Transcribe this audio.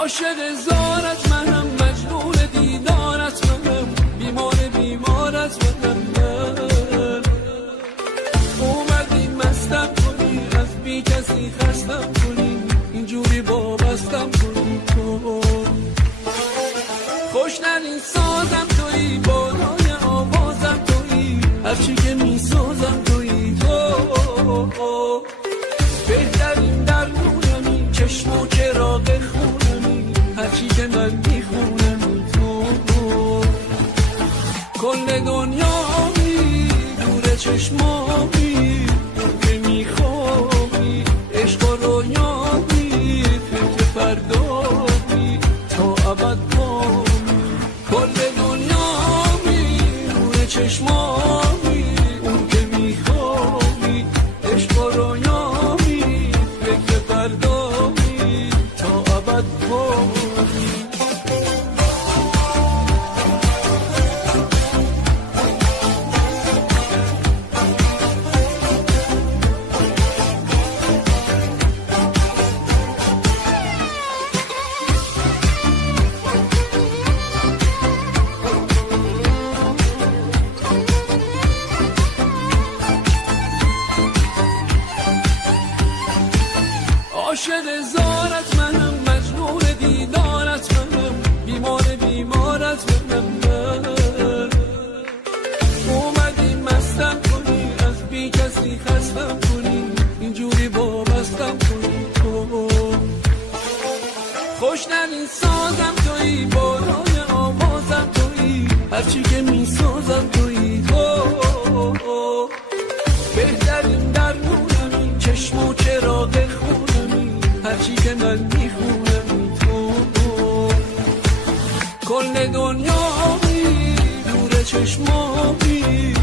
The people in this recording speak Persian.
عاشق زارت منم، مجنون دیدارت منم، بیمارت منم. اومدی مستم کنی، از بی کسی خستم کنی، اینجوری وابستم کنی. تو خوشنرین سازم تویی، بالای آوازم تویی، هرچی که میسازم تویی. تو بهترین درمونمی، چشم و چراغ خونمی، هرچی که من میخونم. تو کل دنیامی، دور چشمامی، که میخوابی عشق و رویامی، فکر فردامی تا ابد بامی. کل دنیامی، دور چشمامی، اون که میخوابی عشق و رویامی، فکر فردامی تا ابد بامی. عاشق زارت منم، مجنون دیدارت منم، بیمارت منم. اومدی مستم کنی، از بی کسی خستم کنی، اینجوری وابستم کنی. تو خوشنرین سازم تویی، بالای آوازم تویی، هرچی که میسازم تویی. تو بهترین درمونمی، چشم و چراغ خونمی، هرچی که من میخونم. تو کل دنیامی، دور چشمامی،